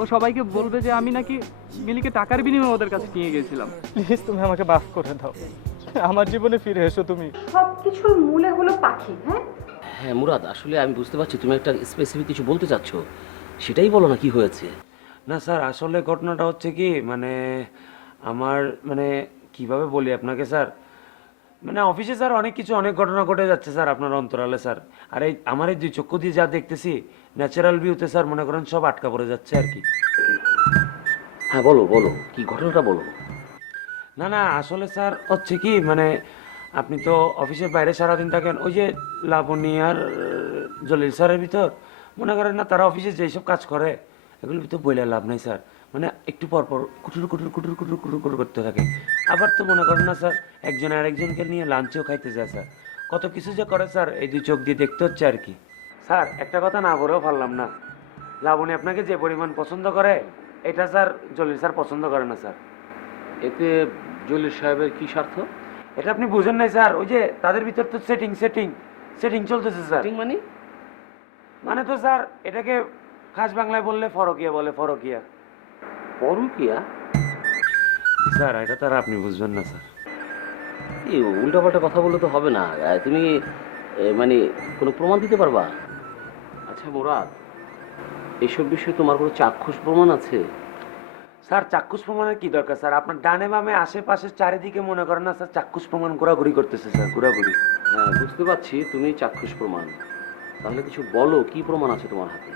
ও সবাইকে বলবে যে আমি নাকি মিলিকে টাকার বিনিময়ে ওদের কাছে নিয়ে গেছিলাম। প্লিজ তুমি আমাকে মাফ করে দাও, আমার জীবনে ফিরে এসো তুমি। সবকিছুর মূলে হলো পাখি। হ্যাঁ হ্যাঁ মুরাদ, আসলে আমি বুঝতে পারছি তুমি একটা স্পেসিফিক কিছু বলতে চাচ্ছ, সেটাই বলো না কি হয়েছে। না স্যার, আসলে ঘটনাটা হচ্ছে কি মানে আমার মানে কিভাবে বলি আপনাকে স্যার, মানে অফিসে স্যার অনেক কিছু অনেক ঘটনা ঘটে যাচ্ছে স্যার আপনার অন্তরালে স্যার। আর এই আমার এই দুই চক্ষু দিয়ে যা দেখতেছি ন্যাচারাল ভিউতে স্যার মনে করেন সব আটকা পড়ে যাচ্ছে আর কি। হ্যাঁ বলো বলো, কি ঘটনাটা বলো। না না আসলে স্যার হচ্ছে কি মানে আপনি তো অফিসের বাইরে সারাদিন থাকেন, ওই যে লাবণী আর জলিল স্যারের ভিতর মনে করেন না তারা অফিসে যেসব কাজ করে এগুলোর ভিতর বইলে লাভ নাই স্যার। মানে একটু পর পর কুটুর কুটুর কুটুর কুটুর কুটুর কুটুর করতে থাকে। আবার তো মনে করেন না স্যার একজন আর একজনকে নিয়ে লাঞ্চেও খাইতে যায় স্যার। কত কিছু যে করে স্যার এই দুই চোখ দিয়ে দেখতে হচ্ছে আর কি। স্যার একটা কথা না বলেও পারলাম না, লাবণী আপনাকে যে পরিমাণ পছন্দ করে এটা স্যার জলিল স্যার পছন্দ করে না স্যার। এতে জলিল সাহেবের কি স্বার্থ? এটা আপনি বুঝেন নাই স্যার, ওই যে তাদের ভিতর তো সেটিং সেটিং সেটিং চলতেছে স্যার। মানে মানে তো স্যার এটাকে খাস বাংলায় বললে ফরকিয়া বলে, ফরকিয়া। পরকিয়া? স্যার এটা তো আর আপনি বুঝবেন না স্যার। এই উল্টাপাল্টা কথা বললে তো হবে না। তুমি মানে কোনো প্রমাণ দিতে পারবা? আচ্ছা মুরাদ, এইসব বিষয়ে তোমার কোনো চাক্ষুষ প্রমাণ আছে? স্যার চাক্ষুষ প্রমাণের কি দরকার স্যার, আপনার ডানে বামে আশেপাশে চারিদিকে মনে করেন না স্যার চাক্ষুষ প্রমাণ ঘোরাঘুরি করতেছে স্যার, ঘোরাঘুরি। হ্যাঁ বুঝতে পারছি তুমি চাক্ষুষ প্রমাণ, তাহলে কিছু বলো, কি প্রমাণ আছে তোমার হাতে?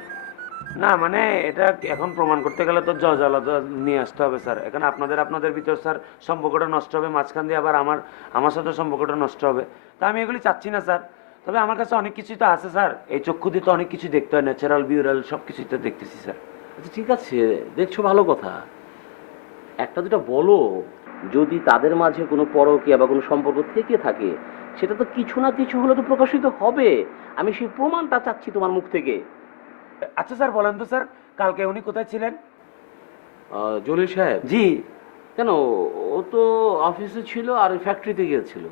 না মানে এটা এখন প্রমাণ করতে গেলে তো জজ আলাদা নিয়ে আসতে হবে স্যার। এখানে আপনাদের ভিতর স্যার সম্পর্কটা নষ্ট হবে, মাঝখান দিয়ে আবার আমার সাথে সম্পর্কটা নষ্ট হবে। তা আমি এগুলি চাচ্ছি না স্যার। তবে আমার কাছে অনেক কিছুই তো আছে স্যার, এই চক্ষু দিয়ে তো অনেক কিছু দেখতে হয়, ন্যাচারাল বিউরাল সব কিছুই তো দেখতেছি স্যার। আচ্ছা ঠিক আছে, দেখছো ভালো কথা, একটা দুটা বলো। যদি তাদের মাঝে কোনো পরকীয়া বা কোনো সম্পর্ক থেকে থাকে সেটা তো কিছু না কিছু হলে তো প্রকাশিত হবে। আমি সেই প্রমাণটা চাচ্ছি তোমার মুখ থেকে। আচ্ছা স্যার বলেন তো স্যার, কালকে উনি কোথায় ছিলেন? জলিল সাহেব? জি। কেন, ও তো অফিসে ছিল আর ফ্যাক্টরিতে গিয়েছিল।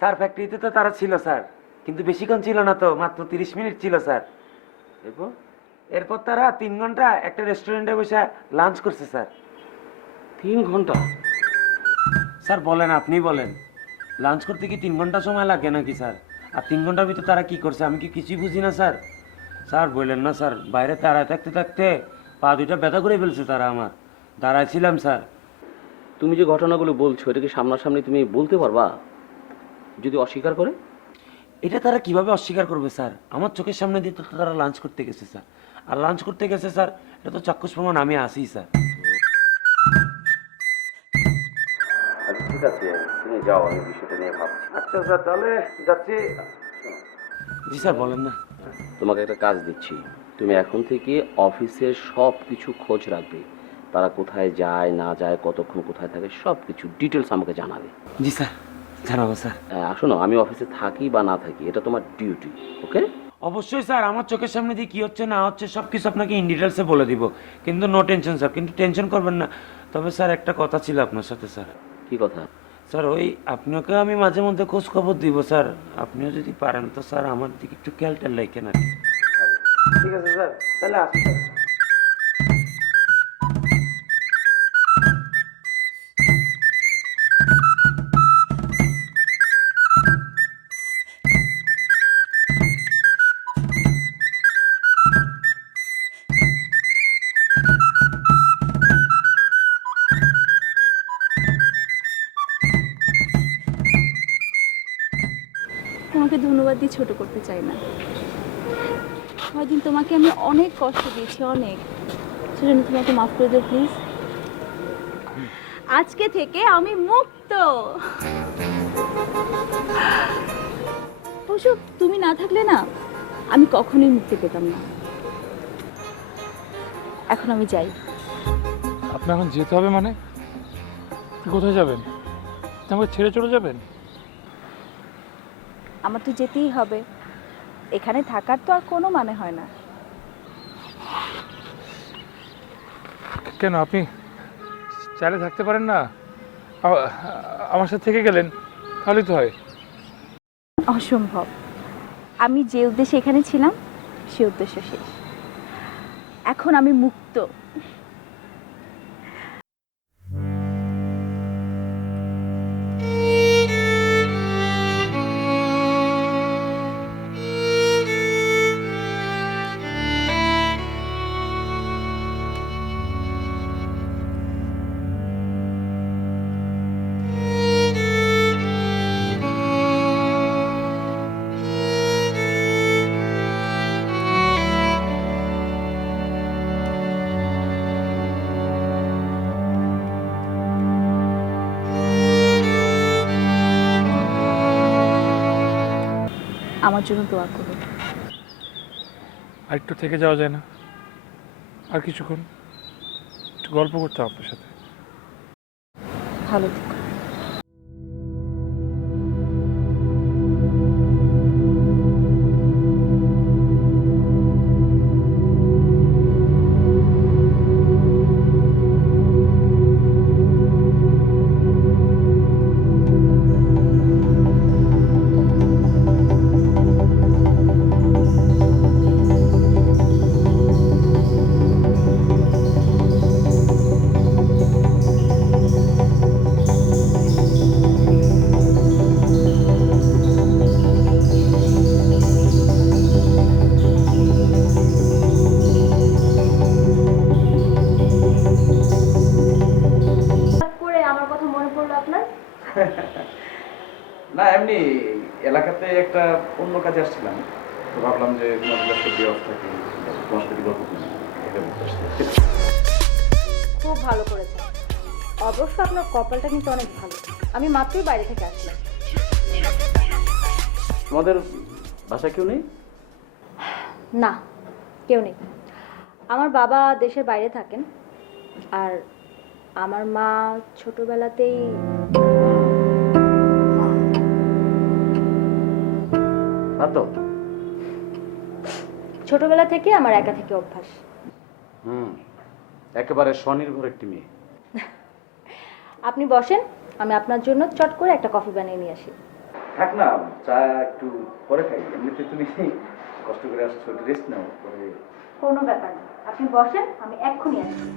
স্যার ফ্যাক্টরিতে তো তারা ছিল স্যার, কিন্তু বেশিক্ষণ ছিল না তো, মাত্র 30 মিনিট ছিল স্যার। এরপর? এরপর তারা 3 ঘন্টা একটা রেস্টুরেন্টে বসে লাঞ্চ করছে স্যার। 3 ঘন্টা? স্যার বলেন, আপনি বলেন, লাঞ্চ করতে কি 3 ঘন্টা সময় লাগে নাকি স্যার? আর 3 ঘন্টার ভিতর তারা কি করছে আমি কি কিছুই বুঝি না স্যার। স্যার বললেন না স্যার, বাইরে দাঁড়ায় থাকতে থাকতে পা দুইটা ব্যথা করে ফেলছে তারা, আমার দাঁড়ায় ছিলাম স্যার। তুমি যে ঘটনাগুলো বলছো এটা কি সামনাসামনি তুমি বলতে পারবা? যদি অস্বীকার করে? এটা তারা কিভাবে অস্বীকার করবে স্যার? আমার চোখের সামনে দিয়ে তো তারা লাঞ্চ করতে গেছে স্যার। আর লাঞ্চ করতে গেছে স্যার, এটা তো চাক্ষুষ প্রমাণ আমি আসি স্যার। আচ্ছা ঠিক আছে, তুমি যাও, আমি বিষয়টা নিয়ে ভাবছি। আচ্ছা স্যার তাহলে যাচ্ছি। জি স্যার বলেন না। তোমাকে একটা কাজ দিচ্ছি, তুমি এখন থেকে অফিসের সব কিছু খোঁজ রাখবে। তারা কোথায় যায় না যায়, কতক্ষণ কোথায় থাকে, সব কিছু ডিটেলস আমাকে জানাবে। জি স্যার জানাবো স্যার। শোনো, আমি অফিসে থাকি বা না থাকি এটা তোমার ডিউটি, ওকে? অবশ্যই স্যার, আমার চোখের সামনে দিয়ে কি হচ্ছে না হচ্ছে সব কিছু আপনাকে ইন ডিটেলসে বলে দিব, কিন্তু নো টেনশন স্যার, কিন্তু টেনশন করবেন না। তবে স্যার একটা কথা ছিল আপনার সাথে স্যার। কি কথা? স্যার ওই আপনাকে আমি মাঝে মধ্যে খোঁজ খবর দিব স্যার, আপনিও যদি পারেন তো স্যার আমার দিকে একটু খেয়াল টেল রাখেন আর কি। ঠিক আছে স্যার, তাহলে আসি স্যার। তোমাকে ধন্যবাদ দিয়ে ছোট করতে চাই না। কয়দিন তোমাকে আমি অনেক কষ্ট দিয়েছি, অনেক। সেজন্য তুমি আমাকে মাফ করে দাও প্লিজ। আজকে থেকে আমি মুক্ত। অবশ্য তুমি না থাকলে না আমি কখনোই মুক্তি পেতাম না। এখন আমি যাই। আপনি এখন যেতে হবে মানে? কোথায় যাবেন? আমাকে ছেড়ে চলে যাবেন? আমার তো যেতেই হবে, এখানে থাকার তো আর কোনো মানে হয় না। কেন, আপনি চাইলে থাকতে পারেন না? আমার সাথে থেকে গেলেন তাহলেই তো হয়। অসম্ভব। আমি যে উদ্দেশ্যে এখানে ছিলাম সে উদ্দেশ্য শেষ। এখন আমি মুক্ত। আমার জন্য দোয়া করো। আর একটু থেকে যাওয়া যায় না? আর কিছুক্ষণ একটু গল্প করতাম আপনার সাথে। ভালো থেকো। করে আমার কথা মনে পড়লো আপনার? না, এমনি এলাকাতে একটা অন্য কাজে আসছিলাম, তো ভাবলাম যে তোমাদের কাছে ডে অফ থাকে, তোমার সাথে গল্প করি, এটা বলতে আসছি। খুব ভালো করেছেন। অবশ্য আপনার কপালটা কিন্তু অনেক ভালো। আমি মাত্রই বাইরে থেকে আসলাম। তোমাদের বাসায় কেউ নেই? না, কেউ নেই। আমার বাবা দেশের বাইরে থাকেন, আর আমার মা ছোটবেলাতেই তো ছোটবেলা থেকে আমার একা থেকে অভ্যাস। একেবারে স্বনির্ভর একটি মেয়ে। আপনি বসেন, আমি আপনার জন্য চট করে একটা কফি বানিয়ে নিয়ে আসি। থাক না, চা একটু পরে খাই। এমনিতে তুমি কষ্ট করে আসছো, রেস্ট নাও, পরে। কোনো ব্যাপার না, আপনি বসেন, আমি এক্ষুনি আসছি।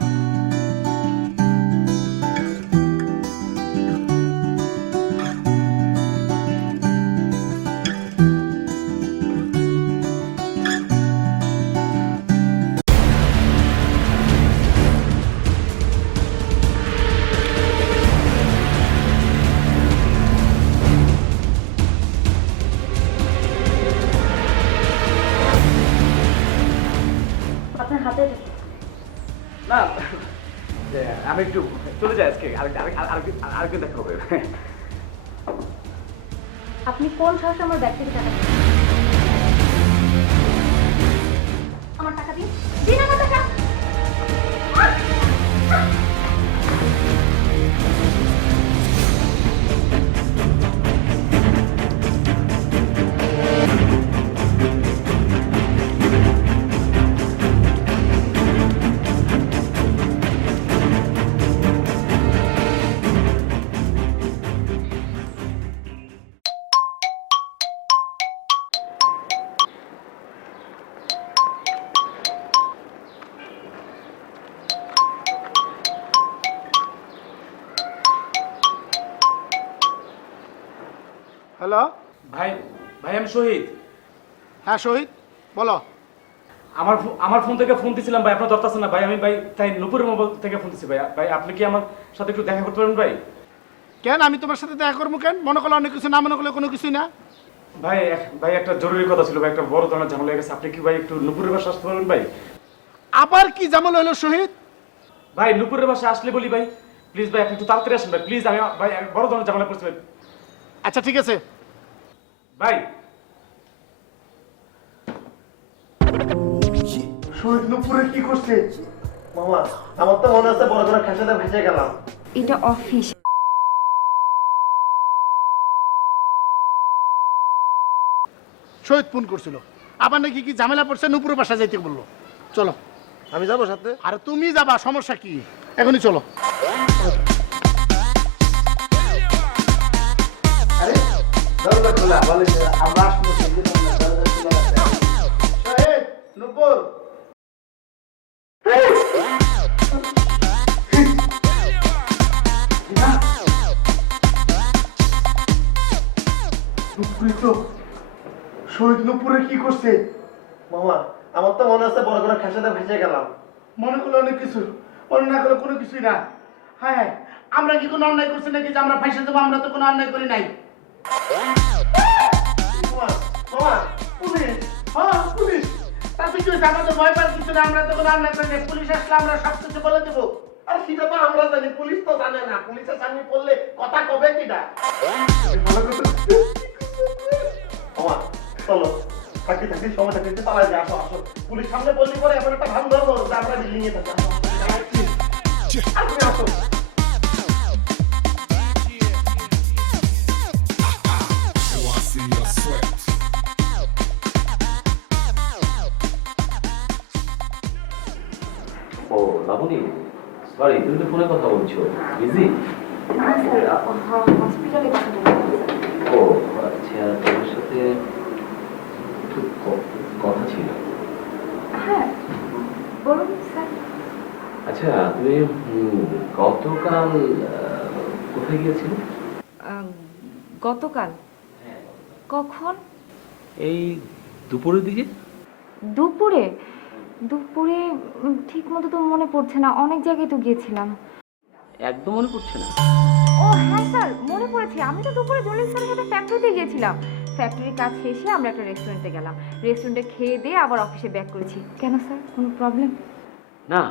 আপনার হাতে এটা কি? না, আমি একটু চলে যাই আজকে, আরেকদিন দেখা হবে। আপনি কোন সাহসে আমার ব্যাগ থেকে টাকা নিলেন? আমার টাকা দিন, দিন আমার টাকা। হ্যালো, ভাই ভাই আমি শহীদ। হ্যাঁ শহীদ, বলো। আমার ফোন থেকে ফোন দিছিলাম ভাই, আপনার দরকার আছে না ভাই। আমি ভাই তাই নুপুরের মোবাইল থেকে ফোন দিছি ভাই। ভাই আপনি কি আমার সাথে একটু দেখা করতে পারবেন ভাই? কেন আমি তোমার সাথে দেখা করবো কেন? মনে করলে অনেক কিছু, না মনে করলে কোনো কিছুই না। ভাই ভাই একটা জরুরি কথা ছিল ভাই, একটা বড় ধরনের ঝামেলা হয়ে গেছে। আপনি কি ভাই একটু নুপুরের বাসা আসতে পারবেন ভাই? আবার কি ঝামেলা হলো শহীদ? ভাই নুপুরের বাসা আসলে বলি ভাই, প্লিজ ভাই আপনি একটু তাড়াতাড়ি আসেন ভাই, প্লিজ। আমি ভাই বড় ধরনের ঝামেলা করছি ভাই। আচ্ছা ঠিক আছে। ভাই শহীদ নুপুরে কি করছে? মামা, আমার তো মনে হচ্ছে বড় করে খেসাতে ভেসে গেলাম। এটা অফিস। শহীদ ফোন করছিল, আবার নাকি কি ঝামেলা পড়ছে, নুপুরের বাসা যাইতে বললো। চলো। আমি যাবো সাথে? আরে তুমি যাবা, সমস্যা কি? এখনই চলো। আরে দরজা খোলা, বলে আমরা আসবো। শহীদ, নুপুর। শহীদ নুপুরে কি করছে? মামা, আমার তো মনে হচ্ছে বড় করে খেসাতে ভেসে গেলাম। মনে করলে অনেক কিছু, মনে না করলে কোনো কিছুই না। হ্যাঁ হ্যাঁ, আমরা কি কোনো অন্যায় করছি নাকি যে আমরা ফাঁসে দেবো? আমরা তো কোনো অন্যায় করি নাই। পুলিশ, হ্যাঁ পুলিশ। তাতে কি হয়েছে? আমাদের ভয় পাওয়ার কিছু না, আমরা তো কোনো অন্যায় করি নাই। পুলিশ আসলে আমরা সব কিছু বলে দেবো। আর সেটা তো আমরা জানি, পুলিশ তো জানে না। পুলিশের সামনে পড়লে কথা কবে কিনা? চলো থাকি থাকি সময় থাকি পালাই যায়। আসো আসো, পুলিশ সামনে বললি পরে এমন একটা ভান ধরবো যে আমরা বিল্ডিং এ থাকি। আসো, তুমি আসো। ও লাবণী, সরি তুমি তো ফোনে কথা বলছো, বিজি? না স্যার, হসপিটালে কথা বলছি। ও আচ্ছা, তোমার সাথে একটু কথা ছিল। হ্যাঁ বলুন স্যার। আচ্ছা তুমি গতকাল কোথায় গিয়েছিলে? গতকাল কখন? এই দুপুরের দিকে। দুপুরে? দুপুরে ঠিক মতো তো মনে পড়ছে না, অনেক জায়গায় তো গিয়েছিলাম। একদম মনে পড়ছে না? ও হ্যাঁ স্যার, মনে পড়েছে। আমি তো দুপুরে জলিল স্যারের সাথে ফ্যাক্টরিতে গিয়েছিলাম। ফ্যাক্টরির কাজ শেষে আমরা একটা রেস্টুরেন্টে গেলাম। রেস্টুরেন্টে খেয়ে দিয়ে আবার অফিসে ব্যাক করেছি। কেন স্যার, কোনো প্রবলেম? না,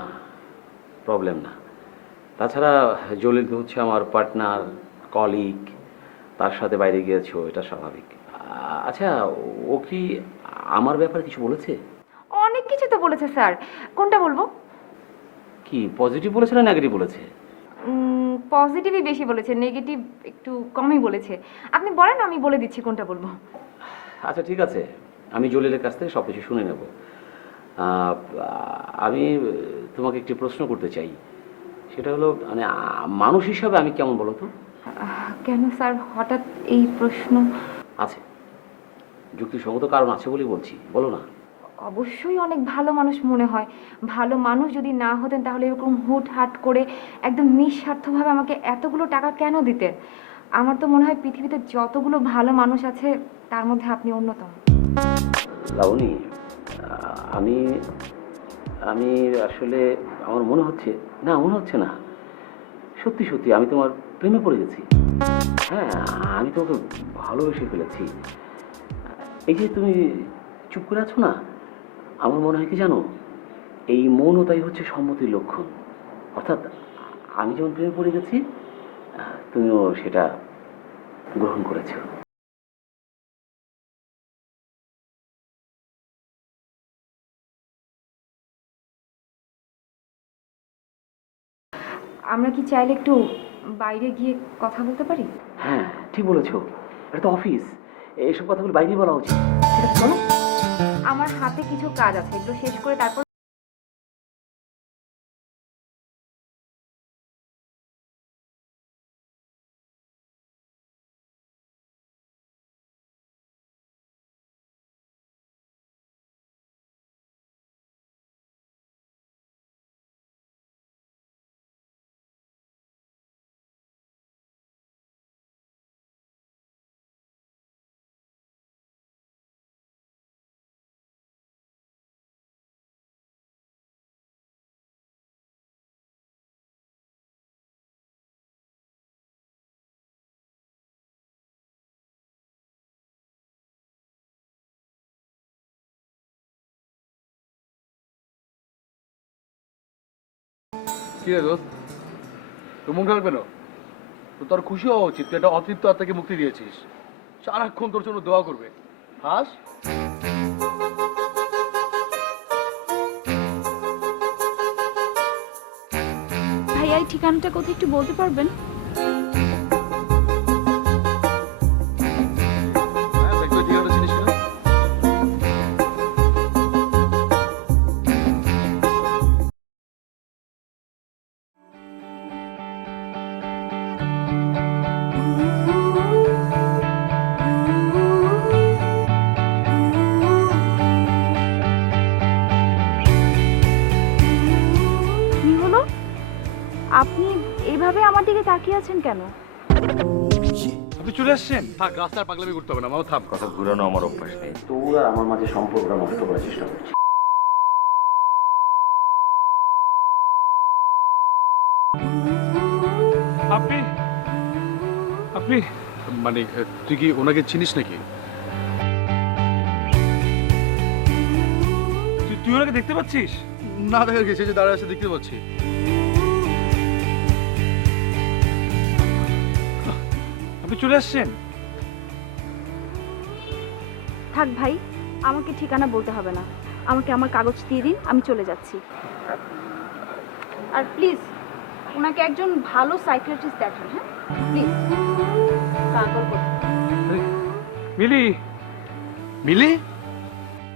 প্রবলেম না। তাছাড়া জলিল তো হচ্ছে আমার পার্টনার, কলিগ, তার সাথে বাইরে গিয়েছো, এটা স্বাভাবিক। আচ্ছা, ও কি আমার ব্যাপারে কিছু বলেছে? অনেক কিছু তো বলেছে স্যার। কোনটা বলবো? কি পজিটিভ বলেছে না নেগেটিভ বলেছে? পজিটিভই বেশি বলেছে, নেগেটিভ একটু কমই বলেছে। আপনি বলেন, আমি বলে দিচ্ছি কোনটা বলবো। আচ্ছা ঠিক আছে, আমি জলিলের কাছ থেকে সব কিছু শুনে নেব। আমি তোমাকে একটি প্রশ্ন করতে চাই। সেটা হলো মানে মানুষ হিসাবে আমি কেমন বলো তো? কেন স্যার হঠাৎ এই প্রশ্ন? আছে, যুক্তিসঙ্গত কারণ আছে বলেই বলছি, বলো না। অবশ্যই অনেক ভালো মানুষ মনে হয়। ভালো মানুষ যদি না হতেন তাহলে এরকম হুটহাট করে একদম নিঃস্বার্থভাবে আমাকে এতগুলো টাকা কেন দিতেন? আমার তো মনে হয় পৃথিবীতে যতগুলো ভালো মানুষ আছে তার মধ্যে আপনি অন্যতম। লাবণী, আমি আমি আসলে আমার মনে হচ্ছে না, সত্যি সত্যি আমি তোমার প্রেমে পড়ে গেছি। হ্যাঁ, আমি তোমাকে ভালোবেসে ফেলেছি। এই যে তুমি চুপ করে আছো না, আমার মনে হয় কি জানো, এই মৌনতাই হচ্ছে সম্মতির লক্ষণ। অর্থাৎ আমি যেমন প্রেমে পড়ে গেছি, তুমিও সেটা গ্রহণ করেছো। আমরা কি চাইলে একটু বাইরে গিয়ে কথা বলতে পারি? হ্যাঁ ঠিক বলেছো, এটা তো অফিস, এইসব কথাগুলো বাইরেই বলা উচিত। ঠিক আছে চলো। আমার হাতে কিছু কাজ আছে, এগুলো শেষ করে তারপর। কি রে দোস্ত, তোর মন খারাপ কেন? তোর খুশি হওয়া উচিত, তুই একটা অতৃপ্ত আত্মাকে মুক্তি দিয়েছিস। সারাক্ষণ তোর জন্য দোয়া করবে। হাস। ভাইয়া এই ঠিকানাটা কোথায় একটু বলতে পারবেন? হ্যাঁ, দেখ তুই ঠিকানাটা চিনিস কিনা? কি হলো? আপনি এইভাবে আমার দিকে তাকিয়ে আছেন কেন? আপনি চলে আসছেন? থাক, রাস্তার পাগলামি করতে হবে না, মামা থাম। কথা ঘুরানো আমার অভ্যাস নেই। তোর আর আমার মাঝে সম্পর্কটা নষ্ট করার চেষ্টা করছি। আপনি আপনি মানে তুই কি ওনাকে চিনিস নাকি? তুই ওনাকে দেখতে পাচ্ছিস? না দেখা গেছে যে দাঁড়ায় আছে, দেখতে পাচ্ছি। আপনি চলে আসছেন? থাক ভাই, আমাকে ঠিকানা বলতে হবে না, আমাকে আমার কাগজ দিয়ে দিন, আমি চলে যাচ্ছি। আর প্লিজ ওনাকে একজন ভালো সাইকিয়াট্রিস্ট দেখান, হ্যাঁ প্লিজ। পাগল কথা। মিলি, মিলি?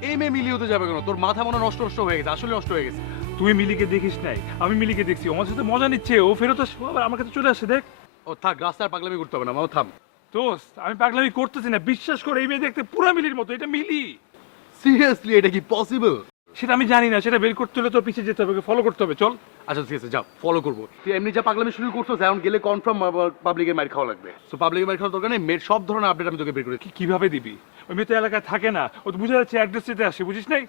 এই মেয়ে মিলি হতে যাবে কেন? তোর মাথা মনে হয় নষ্ট নষ্ট হয়ে গেছে, আসলে নষ্ট হয়ে গেছে। তুই মিলিকে দেখিস নাই, আমি মিলিকে দেখছি। ও আমার সাথে মজা নিচ্ছে, ও ফেরত আসবে আবার আমার কাছে চলে আসে। দেখ ও থাক, রাস্তায় পাগলামি করতে হবে না, মামা থাম। দোস্ত, আমি পাগলামি করতেছি না, বিশ্বাস করে। এই মেয়ে দেখতে পুরা মিলির মতো, এটা মিলি। সিরিয়াসলি এটা কি পসিবল? সেটা আমি জানি না, সেটা বের করতে হলে তোর পিছিয়ে যেতে হবে, ফলো করতে হবে। চল। আচ্ছা ঠিক আছে, যাও, ফলো করবো। তুই এমনি যা পাগলামি শুরু করছো, এখন গেলে কনফার্ম পাবলিকের মাইর খাওয়া লাগবে। সো পাবলিকের মাইর খাওয়ার দরকার নেই, মেয়ের সব ধরনের আপডেট আমি তোকে বের করে দিই। কিভাবে দিবি? ওই মেয়ে তো এলাকায় থাকে না, ও তো বুঝা যাচ্ছে অ্যাড্রেস দিতে আসে, বুঝিস নাই?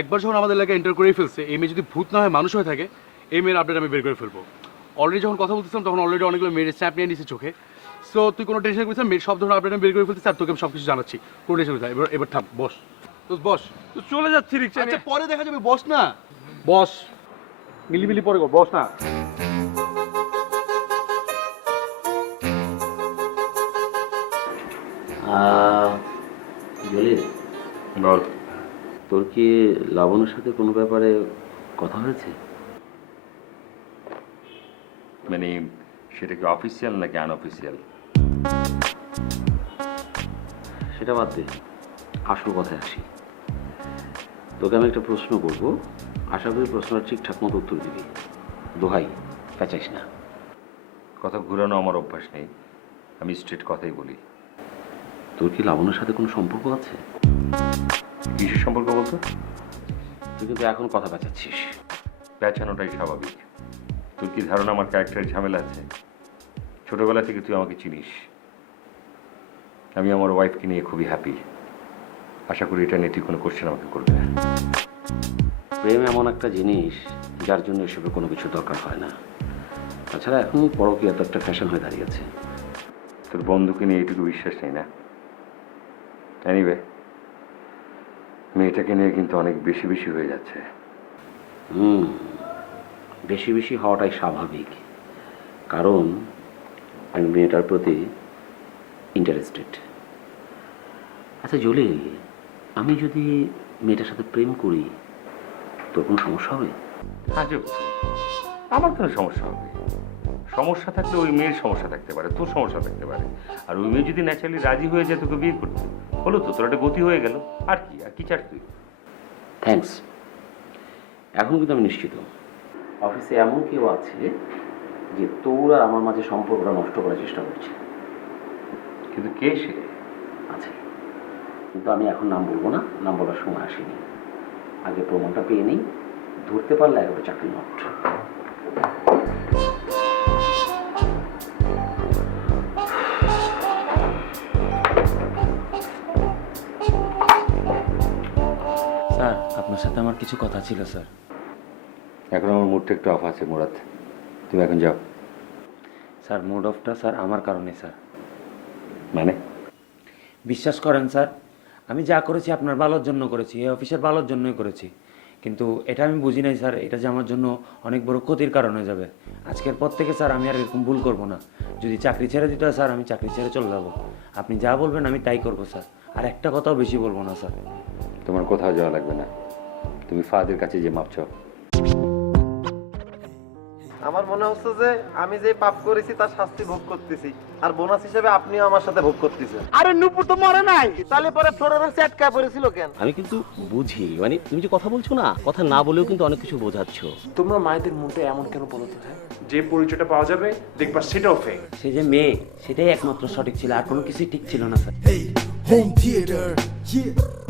একবার যখন আমাদের এলাকায় এন্টার করে ফেলছে, এই মেয়ে যদি ভূত না হয় মানুষ হয়ে থাকে, এই মেয়ের আপডেট আমি বের করে ফেলবো। অলরেডি যখন কথা বলতেছিলাম তখন অলরেডি অনেকগুলো মেয়ের স্ন্যাপ নিয়ে নিচ্ছে চোখে। সো তুই কোনো টেনশন করিস না, মেয়ের সব ধরনের আপডেট আমি বের করে ফেলতেছি, আর তোকে আমি সব কিছু জানাচ্ছি। কোনো টেনশন করিস না, এবার থাম, বস। তো বস। তো চলে যাচ্ছি রিক্সা। আচ্ছা পরে দেখা যাবে, বস না, বস। মিলিমিলি পরে কর, বস না। জলিল, বল। তোর কি লাবণ্যর সাথে কোনো ব্যাপারে কথা হয়েছে? মানে সেটা কি অফিসিয়াল নাকি আনঅফিসিয়াল? সেটা বাদ দে, আসল কথায় আসি। তোকে আমি একটা প্রশ্ন করবো, আশা করি প্রশ্নটা ঠিকঠাক মতো উত্তর দিবি। দোহাই, পেঁচাইস না। কথা ঘুরানো আমার অভ্যাস নেই, আমি স্ট্রেট কথাই বলি। তোর কি লাবণ্যর সাথে কোনো সম্পর্ক আছে? কিসের সম্পর্ক বলতো? তুই কিন্তু এখন কথা পেঁচাচ্ছিস। পেঁচানোটাই স্বাভাবিক। তোর কি ধারণা আমার ক্যারেক্টারের ঝামেলা আছে? ছোটবেলা থেকে তুই আমাকে চিনিস, আমি আমার ওয়াইফকে নিয়ে খুবই হ্যাপি। আশা করি এটা নিয়ে তুই কোনো কোশ্চেন আমাকে করবে না। প্রেম এমন একটা জিনিস যার জন্য এসবের কোনো কিছু দরকার হয় না। তাছাড়া এখন পরকীয়া তো একটা ফ্যাশন হয়ে দাঁড়িয়েছে। তোর বন্ধুকে নিয়ে এইটুকু বিশ্বাস নেই না? এনিওয়ে, মেয়েটাকে নিয়ে কিন্তু অনেক বেশি বেশি হয়ে যাচ্ছে। বেশি বেশি হওয়াটাই স্বাভাবিক, কারণ আমি মেয়েটার প্রতি ইন্টারেস্টেড। আচ্ছা জলিল, আমি যদি মেয়েটার সাথে প্রেম করি তোর কোনো সমস্যা হবে? আজব, আমার কোনো সমস্যা হবে? সমস্যা থাকলে ওই মেয়ের সমস্যা থাকতে পারে, তোর সমস্যা থাকতে পারে। আর ওই মেয়ে যদি ন্যাচারালি রাজি হয়ে যায় তোকে বিয়ে করতে, হলো তো, তোর একটা গতি হয়ে গেল। আর কি চাস তুই? থ্যাঙ্কস। এখন কিন্তু আমি নিশ্চিত অফিসে এমন কেউ আছে যে তোর আর আমার মাঝে সম্পর্কটা নষ্ট করার চেষ্টা করছে। কিন্তু কে সে? আছে, কিন্তু আমি এখন নাম বলবো না, নাম বলার সময় আসেনি। আগে প্রমাণটা পেয়ে নিই, ধরতে পারলে একেবারে চাকরি নট। স্যার, আপনার সাথে আমার কিছু কথা ছিল স্যার। এখন আমার মুডটা একটু অফ আছে মুরাদ, তুমি এখন যাও। স্যার, মুড অফটা স্যার আমার কারণে স্যার। মানে? বিশ্বাস করেন স্যার, আমি যা করেছি আপনার ভালোর জন্য করেছি, এই অফিসের ভালোর জন্যই করেছি। কিন্তু এটা আমি বুঝি নাই স্যার, এটা যে আমার জন্য অনেক বড় ক্ষতির কারণ হয়ে যাবে। আজকের পর থেকে স্যার আমি আর এরকম ভুল করব না। যদি চাকরি ছেড়ে দিতে হয় স্যার, আমি চাকরি ছেড়ে চলে যাব। আপনি যা বলবেন আমি তাই করব স্যার, আর একটা কথাও বেশি বলবো না স্যার। তোমার কোথাও যাওয়া লাগবে না, তুমি ফাদের কাছে যে মাপছ। আমার মনে হচ্ছে যে আমি যে পাপ করেছি তার শাস্তি ভোগ করতেছি, আর বোনাস হিসেবে আপনিও আমার সাথে ভোগ করতেছেন। আরে নুপুর তো মরে নাই, তাহলে পরে ফ্লোরেন্স আটকা পড়েছিল কেন? আমি কিন্তু বুঝি, মানে তুমি যে কথা বলছো না, কথা না বলেও কিন্তু অনেক কিছু বোঝাচ্ছ। তোমরা মায়েদের মনটা এমন কেন বলো তো? হ্যাঁ, যে পরিচয়টা পাওয়া যাবে দেখবা সেটাও ফেক। সে যে মেয়ে সেটাই একমাত্র সঠিক ছিল, আর কোনো কিছুই ঠিক ছিল না sir. Hey, home theater, yeah.